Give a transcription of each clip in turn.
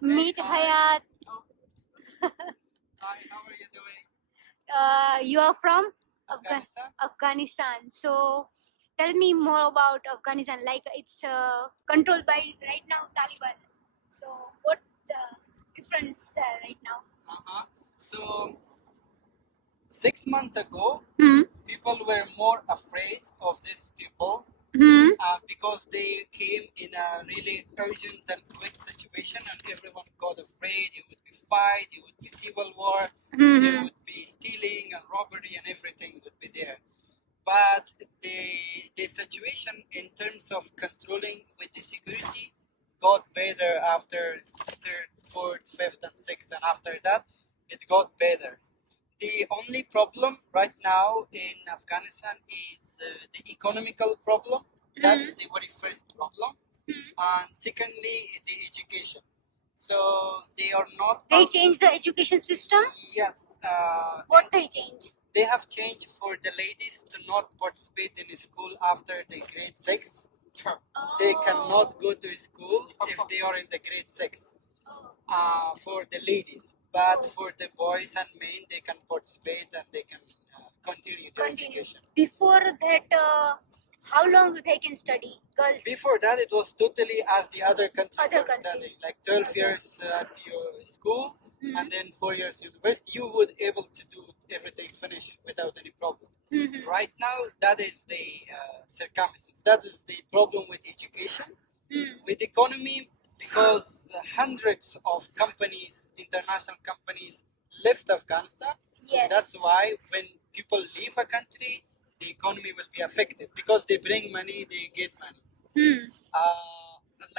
Meet Hayat. Hi, how are you doing? You are from Afghanistan? Afghanistan. So tell me more about Afghanistan. Like it's controlled by right now Taliban. So what difference there right now? So 6 months ago, Hmm. people were more afraid of these people Hmm. because they came in a really urgent and quick situation, and everyone got afraid. It would be fight, it would be civil war, there would be stealing and robbery, and everything would be there. But the situation in terms of controlling with the security got better after third, fourth, fifth, and sixth, and after that, it got better. The only problem right now in Afghanistan is the economical problem. That is the very first problem. And secondly, the education. So they are not. They changed the education system. Yes. What they change? They have changed for the ladies to not participate in school after the grade 6. They cannot go to school if they are in the grade 6 for the ladies. But for the boys and men, they can participate and they can continue their education. Before that, how long they can study? Girls? Before that, it was totally as the other countries Other are studying, countries. like 12 years at your school and then 4 years university. You would able to do everything finish without any problem. Right now, that is the circumstances. That is the problem with education. With economy, because hundreds of companies, international companies, left Afghanistan. Yes. That's why when people leave a country, the economy will be affected because they bring money, they get money.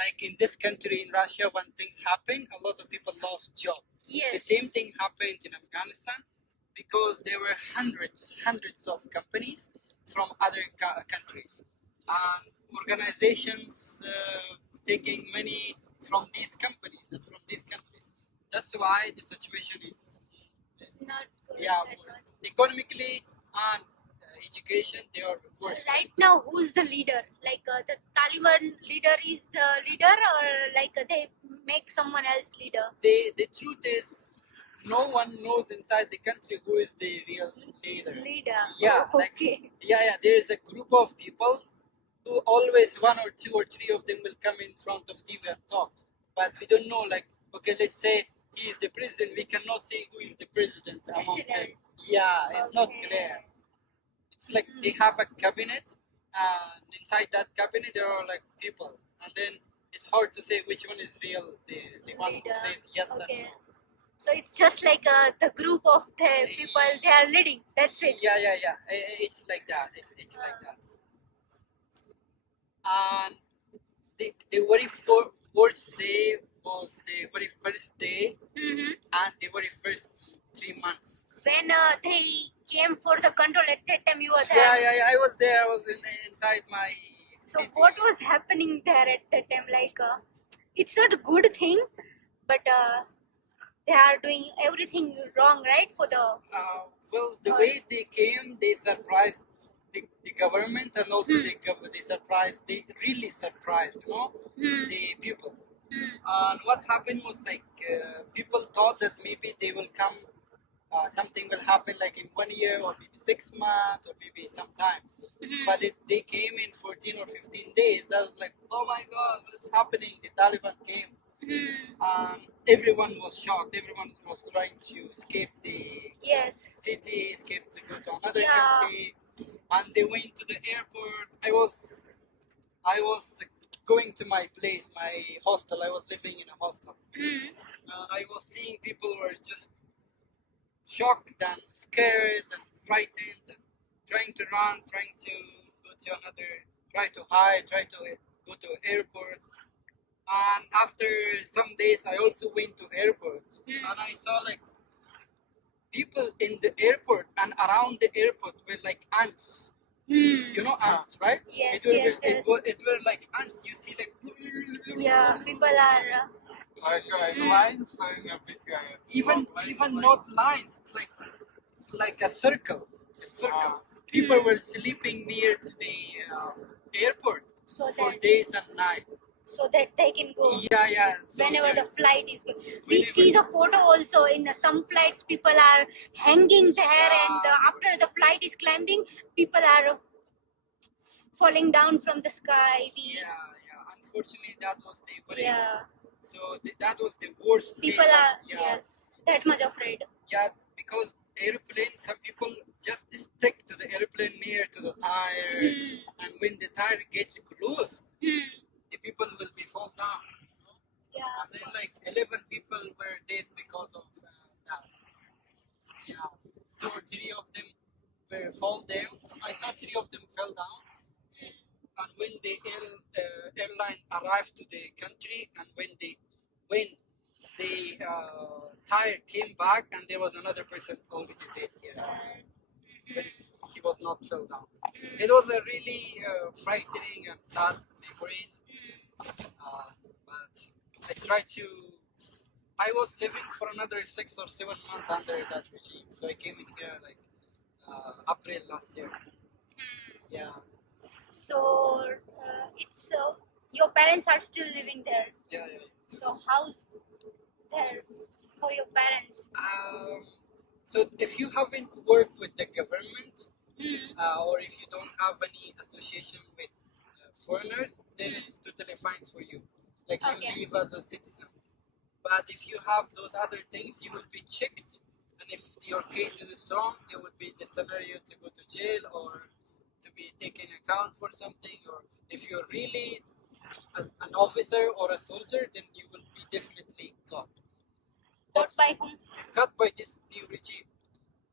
Like in this country, in Russia, when things happen, a lot of people lost job. Yes. The same thing happened in Afghanistan because there were hundreds of companies from other countries and organizations taking money from these companies and from these countries. That's why the situation is Not good. yeah, that worse. much. Economically and education, they are worse. Right now, who's the leader? Like the Taliban leader is the leader, or like they make someone else leader? The truth is, no one knows inside the country who is the real leader. Yeah, Oh, like okay. yeah. There is a group of people who always one or two or three of them will come in front of TV and talk, but we don't know. Like, okay, let's say he is the president. We cannot say who is the president among them. President. Yeah, it's not Okay. clear. It's like they have a cabinet, and inside that cabinet there are like people, and then it's hard to say which one is real. The one who Leader. says yes and Okay. no. So it's just like the group of the people they are leading. That's it. Yeah. It's like that. It's like that. And the very worst day was the very first day and the very first 3 months. When they came for the control, at that time you were there. Yeah. I was there. I was inside my So city. what was happening there at that time? Like, it's not a good thing, but they are doing everything wrong, right? For the Well, the way they came, they surprised the government, and also they surprised. They really surprised, the people. And what happened was like people thought that maybe they will come. Something will happen like in 1 year or maybe 6 months or maybe sometime. But they came in 14 or 15 days. That was like, oh my God, what is happening? The Taliban came. Everyone was shocked. Everyone was trying to escape the city, escape to go to another country. And they went to the airport. I was going to my place, my hostel. I was living in a hostel. I was seeing people were just shocked and scared and frightened and trying to run, trying to go to another, try to hide, try to go to airport. And after some days, I also went to airport and I saw like people in the airport and around the airport were like ants. You know ants, right? Yes, It were like ants. You see like people are Like lines in a big even not lines. It's like a circle. People were sleeping near to the airport so for that days and nights. so that they can go Yeah. So whenever the flight is going. We Whenever- see the photo also in some flights. People are hanging there, and after the flight is climbing, people are falling down from the sky. Yeah. Unfortunately, that was the very Yeah. So that was the worst. People place are of- yes, that much afraid. Yeah, because airplane, some people just stick to the airplane near to the tire, and when the tire gets close, the people will be fall down. Yeah. And then like 11 people were dead because of that. Yeah, 2 or 3 of them were fall down. I saw 3 of them fell down. And when the airline arrived to the country, and when the tire came back, and there was another person already dead here. When he was not fell down. It was a really frightening and sad memories. But I tried to. I was living for another 6 or 7 months under that regime, so I came in here like April last year. Yeah. So it's your parents are still living there. Yeah. So how's there for your parents? So if you haven't worked with the government, or if you don't have any association with foreigners, then it's totally fine for you. Like you Okay. live as a citizen. But if you have those other things, you will be checked, and if your case is strong, there would be the scenario to go to jail or to be taken account for something. Or if you're really an officer or a soldier, then you will be definitely caught. Caught by whom? Cut by this new regime.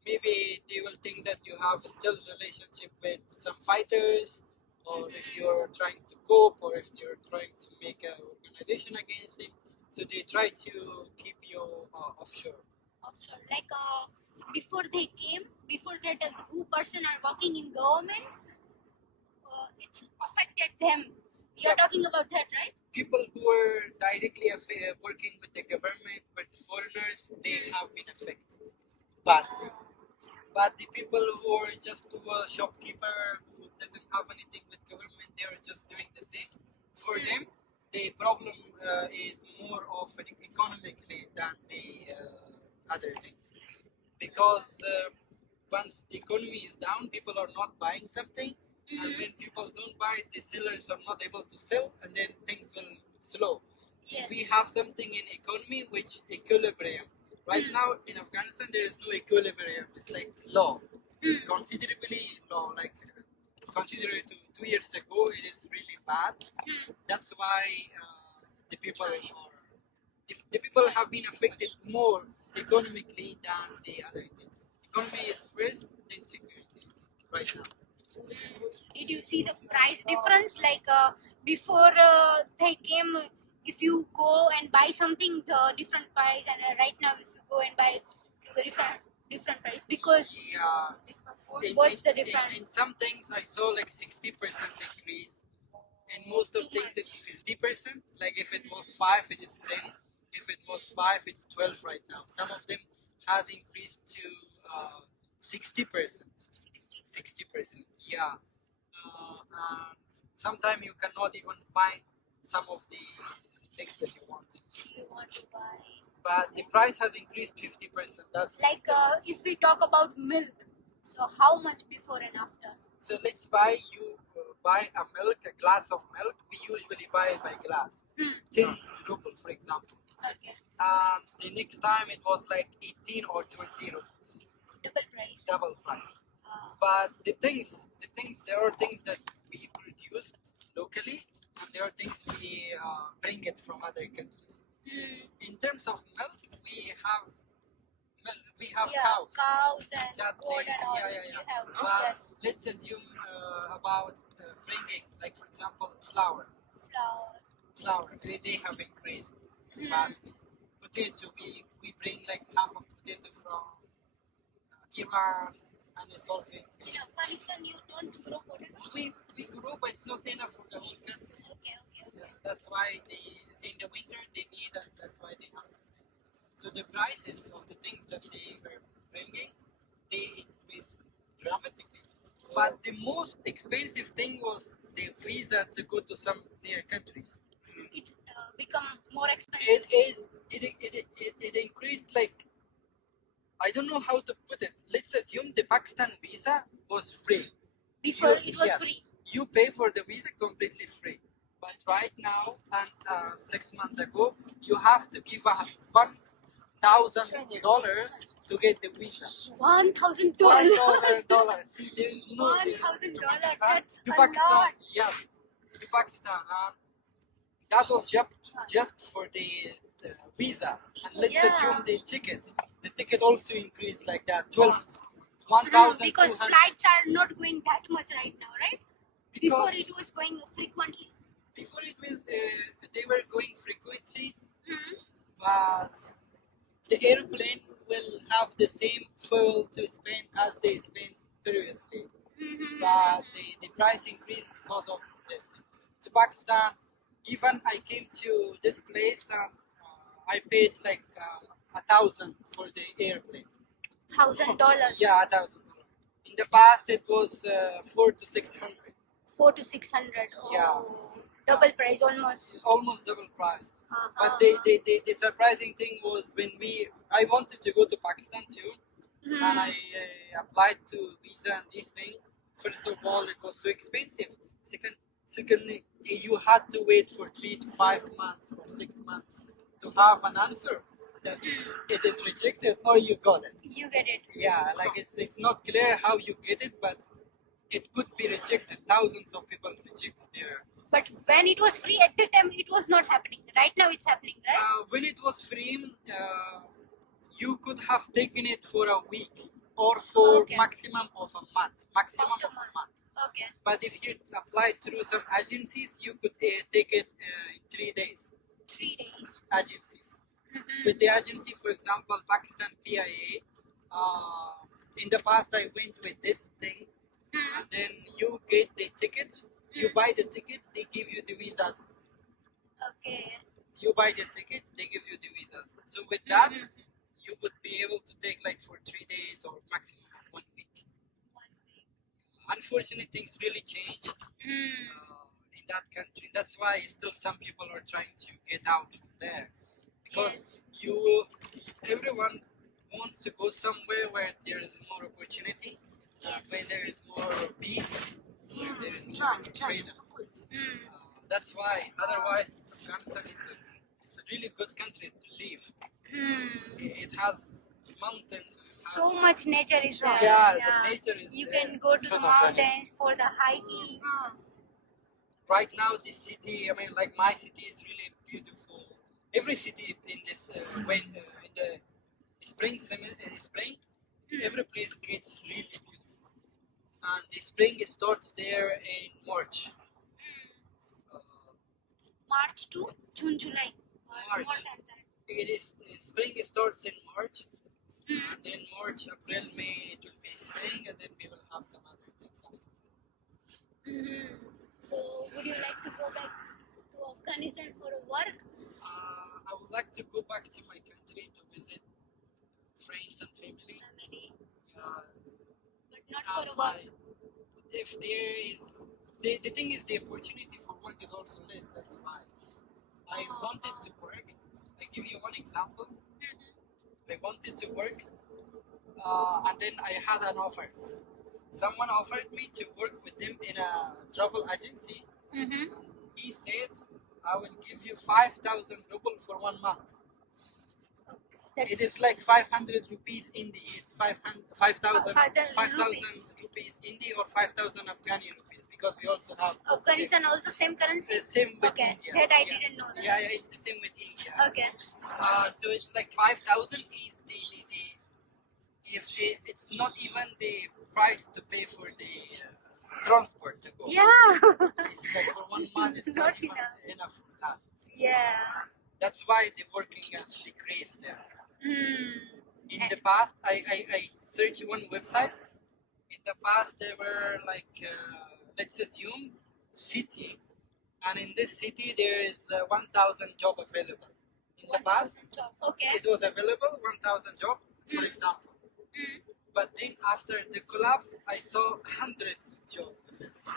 Maybe they will think that you have a still relationship with some fighters, or if you're trying to cope, or if you're trying to make an organization against them. So they try to keep you offshore. Offshore. Like before they came, before that who person are working in government, it's affected them. You're Yeah. talking about that, right? People who are directly working with the government, but foreigners, they have been affected badly. But the people who are just a shopkeeper who doesn't have anything with government, they are just doing the same. For them, the problem is more of an economically than the other things. Because once the economy is down, people are not buying something. And when people don't buy, the sellers are not able to sell, and then things will slow. Yes. We have something in economy which equilibrium. Right now in Afghanistan there is no equilibrium. It's like low, considerably low. Like considered to 2 years ago, it is really bad. That's why the people have been affected more economically than the other things. Economy is first, then security. Right now. Did you see the price difference? Like before they came, if you go and buy something, the different price, and right now if you go and buy the different price, because Yeah. What's the difference? In some things I saw like 60% increase. In most of things it's 50%. Like if it was 5, it is 10. If it was 5, it's 12 right now. Some of them has increased to 60%. 60%. Yeah. And sometimes you cannot even find some of the things that you want. you want to buy. But the price has increased 50%. That's Like if we talk about milk, so how much before and after? So let's buy a milk, a glass of milk. We usually buy it by glass, 10 ruble, for example. Okay. The next time it was like 18 or 20 rubles, Double price. double price. But there are things that we produce locally, and there are things we bring it from other countries. In terms of milk, we have cows. Cows and That goat they- and all. yeah. You have. But Yes. let's assume about bringing, like for example, flour. Flour. They have increased badly. Potato, we bring like half of potato from Iran, and it's also In increased. Afghanistan, you don't grow potato. We grow, but it's not enough for the whole country. Okay. Yeah, that's why in the winter they need, and that's why they have to bring. So the prices of the things that they were bringing, they increased dramatically. But the most expensive thing was the visa to go to some near countries. it's become more expensive? It increased, like, I don't know how to put it. Let's assume the Pakistan visa was free. Before it was Yes, free. you pay for the visa completely free. But right now, and 6 months ago, you have to give $1,000 to get the visa. $1,000. $1,000. See, there is no $1,000. That's to a Pakistan. lot. Yes, to Pakistan. That was just for the visa. And let's Yeah. assume the ticket. The ticket also increased like that. 1,200. Because flights are not going that much right now, right? Before Because- it was going frequently. Before it was, they were going frequently, Mhm. but the airplane will have the same fuel to spend as they spent previously. Mhm. But the price increased because of this. To Pakistan, even I came to this place and I paid like 1,000 for the airplane. $1,000. Yeah, 1,000. In the past, it was 400 to 600. 400 to 600. Oh. Yeah. Double price almost. Almost double price. Uh-huh. But the surprising thing was when I wanted to go to Pakistan too, Mhm. and I applied to visa and this thing. First of all, it was so expensive. Secondly, you had to wait for 3 to 5 months or 6 months to have an answer that it is rejected or you got it. You get it. Yeah, like it's not clear how you get it, but it could be rejected. Thousands of people reject their. But when it was free at the time, it was not happening. Right now, it's happening, right? When it was free, you could have taken it for a week or for Okay. maximum of a month. Maximum After of a month. month. Okay. But if you apply through some agencies, you could take it in 3 days. 3 days. Agencies. Mhm. With the agency, for example, Pakistan PIA, in the past I went with this thing, Mhm. and then you get the ticket, you buy the ticket, they give you the visas. Okay. You buy the ticket, they give you the visas. So with that, Mhm. you would be able to take like for 3 days or maximum 1 week. 1 week. Unfortunately, things really change in that country. That's why still some people are trying to get out from there, because everyone wants to go somewhere where there is more opportunity, Yes. where there is more peace, where there is more freedom. That's why. Otherwise, Afghanistan is a really good country to live. It has mountains. It So has- much nature is there. Yeah, the nature is You there. can go to the mountains for the hiking. Right now, this city, I mean, like my city is really beautiful. Every city in this in the spring, every place gets really beautiful. And the spring starts there in March. March to June, July. Or March. more than that. Spring starts in March, and then March, April, May it will be spring, and then we will have some other things after. So, would you like to go back to Afghanistan for work? I would like to go back to my country to visit friends and family. Family, but not And for work. if there is, the thing is, the opportunity for work is also less. That's fine. I wanted to work. I give you one example. I wanted to work, and then I had an offer. Someone offered me to work with them in a travel agency. He said, I will give you 5,000 ruble for 1 month. It is like 500 rupees Indi. It's 5,000 rupees Indi or 5,000 Afghani rupees, because we also have Afghanistan also same currency? the same with Okay, India. that I Yeah. didn't know that. Yeah, it's the same with India. Okay. So it's like 5,000 is it's not even the price to pay for the transport to go. Yeah. It's like for 1 month, it's not Not even enough. enough for that. Yeah. That's why the working has decreased there. In And- the past, I searched one website. In the past, there were like, let's assume, city. And in this city, there is 1,000 job available. In the past, 1,000 job. Okay. it was available, 1,000 job, for example. But then after the collapse, I saw hundreds job available.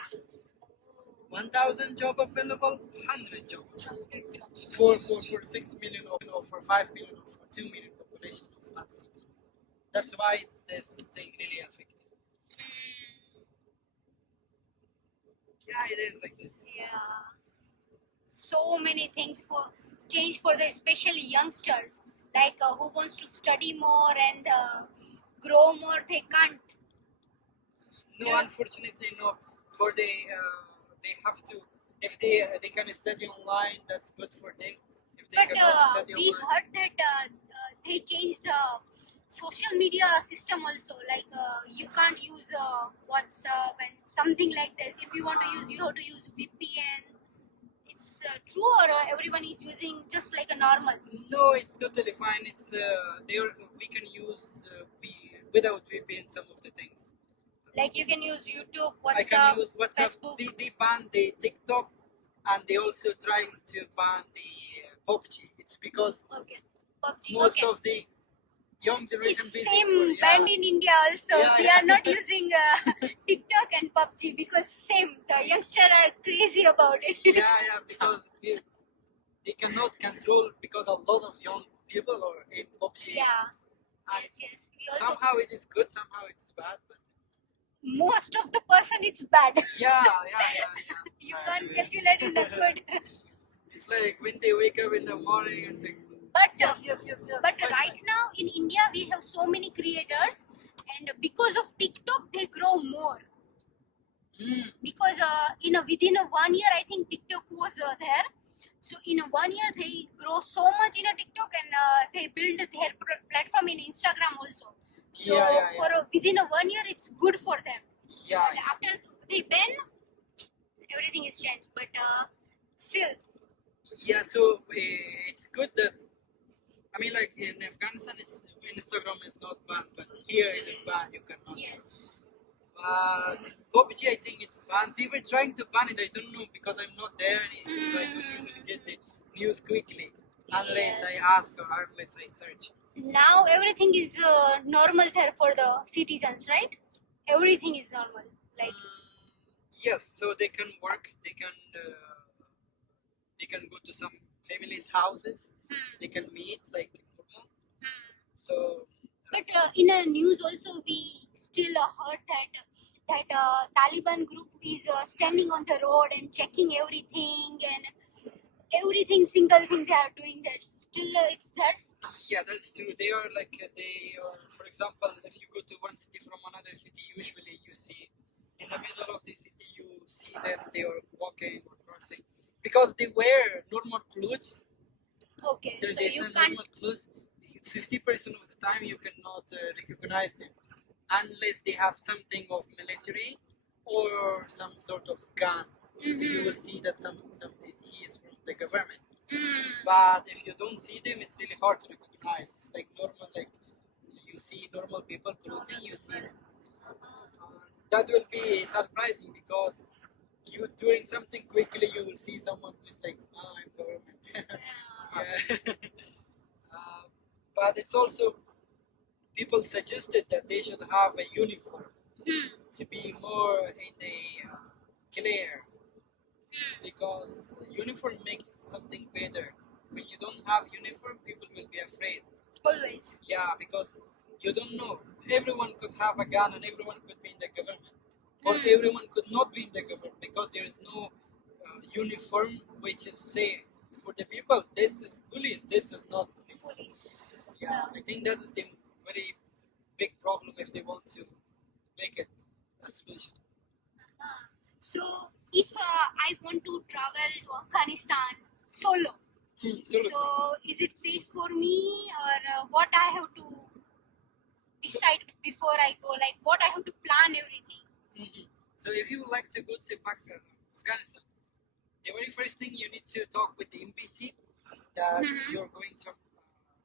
1,000 job available, 100 job available. For 6 million or for 5 million or for 2 million population of that city. That's why this thing really affected. Yeah, it is like this. Yeah. So many things for change for the especially youngsters, like who wants to study more and grow more, they can't. No, Yeah. unfortunately, no. For they have to. If they can study online, that's good for them. If they But cannot study we online, heard that they changed the social media system also. Like you can't use WhatsApp and something like this. If you want to use, you have to use VPN. It's true, or everyone is using just like a normal? no, it's totally fine. It's we can use without VPN some of the things. Like you can use YouTube, I WhatsApp, can use WhatsApp. Facebook. They ban the TikTok, and they also trying to ban the PUBG. It's because Okay. PUBG. most Okay. of the young generation It's busy same for, yeah. band in India also. Yeah, We yeah. are not using TikTok and PUBG because same. The youngsters are crazy about it. Yeah, because they cannot control because a lot of young people are in PUBG. Yeah. And Yes. We also somehow it is good, somehow it's bad. But most of the person it's bad. yeah. You can't calculate in the good. It's like when they wake up in the morning and think, But yes. but fine, right fine. now in India we have so many creators, and because of TikTok they grow more. Because within 1 year I think TikTok was there. So in 1 year they grow so much in a TikTok, and they build their platform in Instagram also. So Yeah. for within 1 year it's good for them. Yeah. And after they ban, everything is changed. But still, Yeah, so it's good that like in Afghanistan, Instagram is not banned, but here it is banned. You cannot. yes. But PUBG, I think it's banned. They were trying to ban it. I don't know because I'm not there, so I don't usually get the news quickly unless I ask or unless I search. Now everything is normal there for the citizens, right? Everything is normal. Like Yes, so they can work. They can go to some families' houses. They can meet like normal. So but in a news also we still heard that Taliban group is standing on the road and checking everything, and everything single thing they are doing, that still it's there. yeah, that's true. They are, for example, if you go to one city from another city, usually you see in the middle of the city, you see them, they are walking or crossing because they wear normal clothes. Okay, so you Traditional can't. normal clothes. 50% of the time you cannot recognize them unless they have something of military or some sort of gun. So you will see that some he is from the government. But if you don't see them, it's really hard to recognize. It's like normal, like you see normal people clothing, you see them. That will be surprising because you doing something quickly, you will see someone who's like, I'm government. Yeah. But it's also, people suggested that they should have a uniform to be more in a clear, because uniform makes something better. When you don't have uniform, people will be afraid. Always. Yeah, because you don't know. Everyone could have a gun and everyone could be in the government. Or everyone could not be in the government because there is no uniform which is say for the people, this is police, this is not police. Police. Yeah, I think that is the very big problem if they want to make it a solution. So if I want to travel to Afghanistan solo, so is it safe for me, or what I have to decide before I go? Like what I have to plan everything. So if you would like to go to Afghanistan, the very first thing you need to talk with the embassy that you're going to,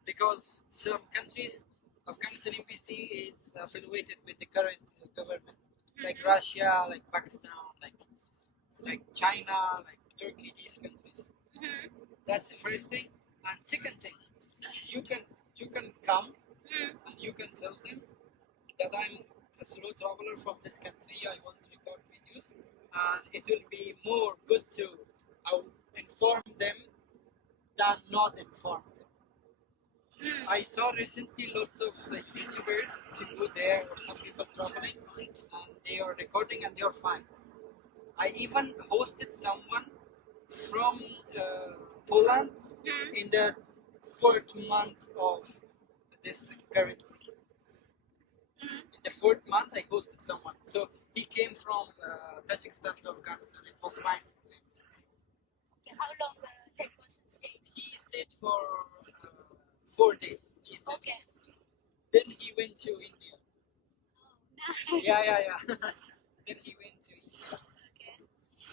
because some countries, Afghanistan embassy is affiliated with the current government, like Russia, like Pakistan, like China, like Turkey, these countries. That's the first thing. And second thing, you can come and you can tell them that I'm a solo traveler from this country. I want to record videos, and it will be more good to inform them than not inform them. I saw recently lots of YouTubers to go there, or some people traveling, and they are recording and they are fine. I even hosted someone from Poland in the 4th month of this current. In the 4th month, I hosted someone. So he came from Tajikistan to Afghanistan. It was fine for him. Okay, how long that person stayed? He stayed for 4 days. He stayed Okay. for 4 days. Then he went to India. Nice. Yeah. Then he went to India. Okay.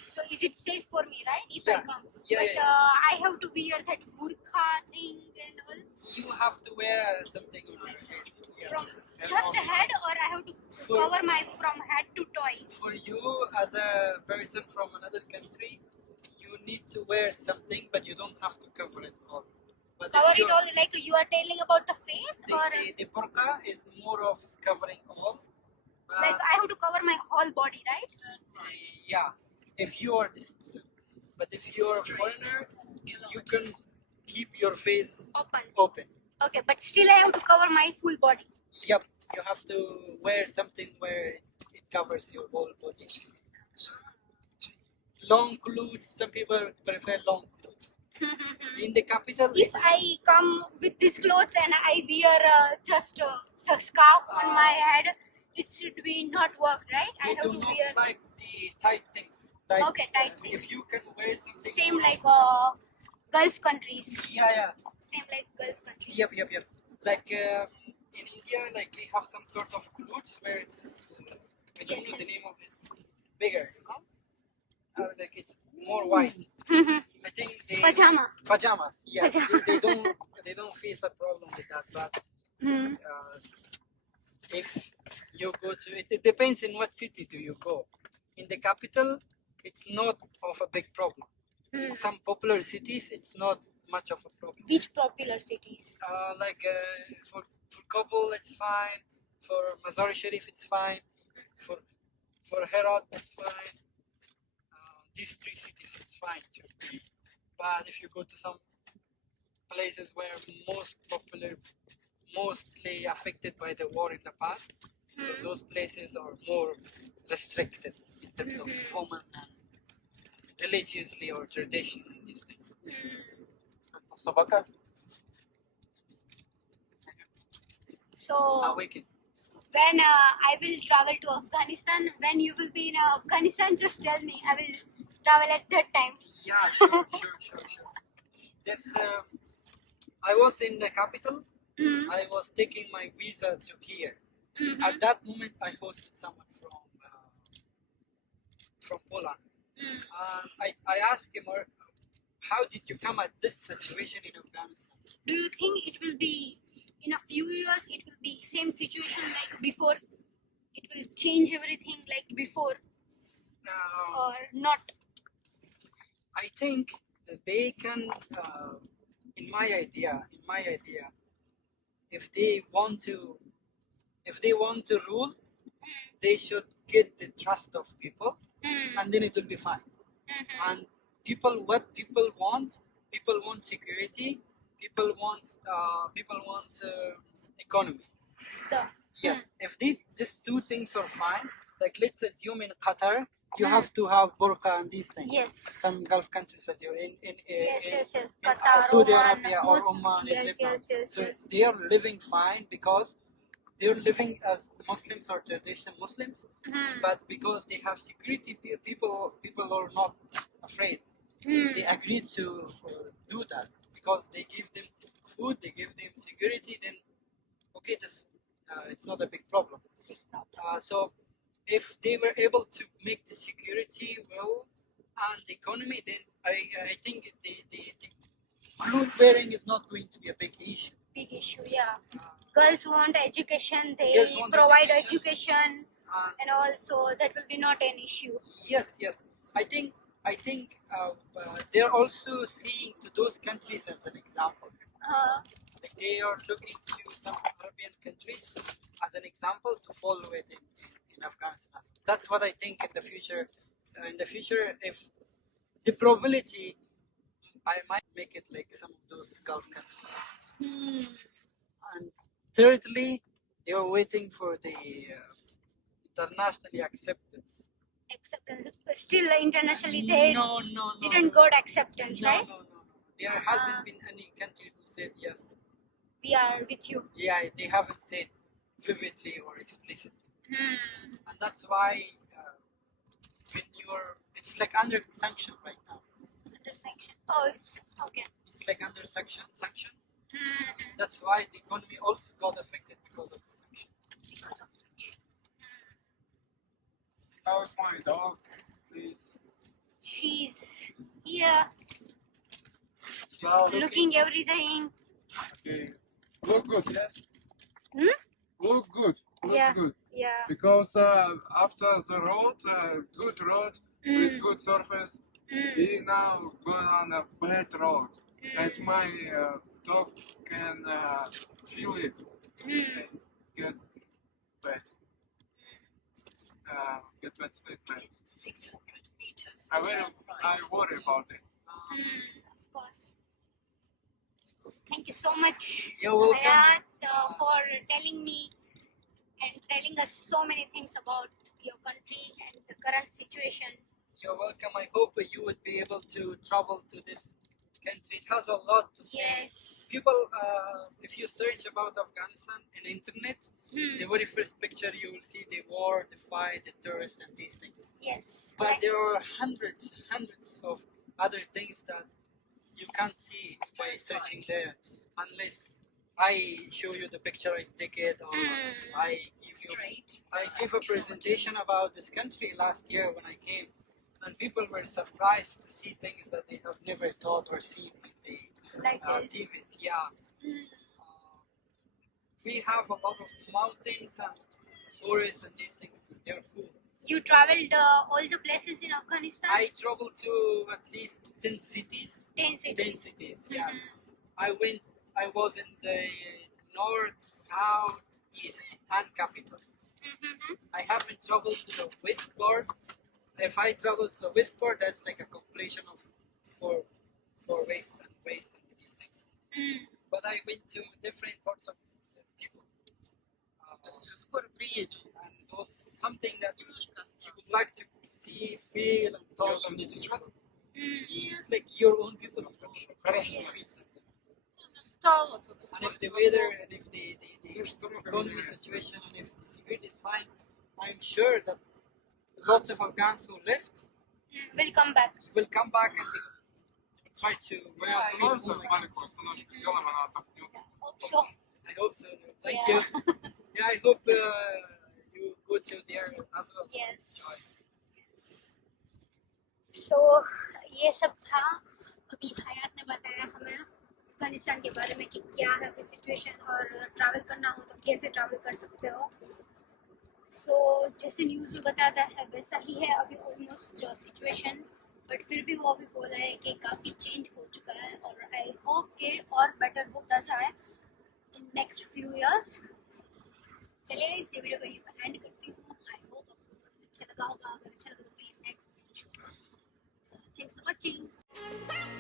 So is it safe for me, right? If I Yeah. come? Yeah, But yeah. I have to wear that burqa thing and all You have to wear something on your head. Yeah. from And just on- head, or I have to cover my from head to toe? For you, as a person from another country, you need to wear something, but you don't have to cover it all. But if Cover it you're- all, like you are telling about the face, or the burqa is more of covering all. like I have to cover my whole body, right? Yeah, if you are the citizen. But if you are a foreigner, you can keep your face Open. open. Okay, but still I have to cover my full body. Yep, you have to wear something where it covers your whole body. Long clothes, some people prefer long clothes. In the capital, If I come with these clothes and I wear just the scarf on my head, it should be not work, right? I they have do to not wear like the tight things. Okay, tight If things. you can wear something same more- like Gulf countries. yeah. Same like Gulf countries. Yep. Like in India, like we have some sort of clothes where it's I don't Yes, know the yes. name of this, bigger, you know? Like it's more white. I think they pajamas. Yeah, Pajama. they don't face a problem with that. But if you go to it depends in what city do you go. In the capital, it's not of a big problem. In some popular cities, it's not much of a problem. Which popular cities? Like for Kabul, it's fine. For Mazar-e Sharif, it's fine. For Herat, it's fine. These 3 cities, it's fine too. But if you go to some places where mostly affected by the war in the past, so those places are more restricted in terms of women and religiously or tradition and these things. Sabaka? So Awaken. when I will travel to Afghanistan, when you will be in Afghanistan, just tell me. I will travel at that time. Yeah, sure. This, I was in the capital. I was taking my visa to here. At that moment, I hosted someone from Poland. I asked him, how did you come at this situation in Afghanistan? Do you think it will be in a few years? It will be same situation like before? It will change everything like before, or not? I think that they can, in my idea, if they want to rule, they should get the trust of people, and then it will be fine. And what people want security. People want economy. Yes, if these 2 things are fine, like let's assume in Qatar, you have to have burqa and these things. Yes. Some Gulf countries assume Yes. in Qatar, Saudi Oman, Arabia or most- Oman, in yes, Lebanon. yes. So they are living fine because they're living as Muslims or traditional Muslims, but because they have security, people are not afraid. They agreed to do that because they give them food, they give them security. Then, okay, this it's not a big problem. So, if they were able to make the security well and the economy, then I think the cloth wearing is not going to be a big issue. Big issue, yeah. Girls want education, they Girls want provide education. education, and also that will be not an issue. Yes. I think they're also seeing to those countries as an example. Like they are looking to some Arabian countries as an example to follow it in Afghanistan. That's what I think in the future in the future, if the probability, I might make it like some of those Gulf countries. And thirdly, they are waiting for the internationally acceptance. Acceptance. Still internationally they No. didn't got acceptance, No. right? There hasn't been any country who said yes. We are with you. Yeah, they haven't said vividly or explicitly. And that's why when it's like under sanction right now. Under sanction. Oh, it's okay. It's like under sanction. That's why the economy also got affected because of the sanction. Because of sanction. How's my dog, please? She's here So, looking everything. okay. Look good, yes? Look good. Looks Yeah. good. Yeah. Because after the road, good road with good surface, we now going on a bad road, and my dog can feel it and get bad. Get bad statement. 600 meters. I worry about it. Of course. Thank you so much, You're welcome. Hayat, for telling me and telling us so many things about your country and the current situation. You're welcome. I hope you would be able to travel to this country. It has a lot to say. Yes. People, if you search about Afghanistan on internet, the very first picture you will see the war, the fight, the terrorists, and these things. Yes. But there are hundreds of other things that you can't see by searching there, unless I show you the picture I take it, or I give a presentation about this country last year when I came, and people were surprised to see things that they have never thought or seen in the Like this. TVs. Yeah. We have a lot of mountains and forests and these things. They're cool. You traveled all the places in Afghanistan? I traveled to at least 10 cities. 10 cities. 10 cities, yes. I was in the north, south, east, and capital. I haven't traveled to the west part. If I travel to the west part, that's like a completion of four west and these things. But I went to different parts of the people. And it was something that you would like to see, feel, and touch. It's like your own people. And if the weather, and if the economy situation, and if the security is fine, I'm sure that lots of Afghans who left Will come back. will come back and will try to Мы feel остановимся, home again. маленькую остановочку сделаем, она отдохнет. Hope so. I hope so. Thank Yeah. you. Yeah, I hope you go to there as well. Yes. So ये सब था. अभी हयात ने बताया हमें अफगानिस्तान के बारे में कि क्या है अभी सिचुएशन, और ट्रैवल करना हो तो कैसे ट्रैवल कर सकते हो. सो जैसे न्यूज़ में बताता है वैसा ही है अभी ऑलमोस्ट सिचुएशन, बट फिर भी वो अभी बोल रहे हैं कि काफ़ी चेंज हो चुका है, और आई होप कि और बेटर होता जाए इन नेक्स्ट फ्यू ईयर्स. चलिए इस वीडियो को यहीं पर एंड करती हूँ. आई होप आपको अच्छा लगा होगा. अगर अच्छा लगा तो please like, thanks for watching.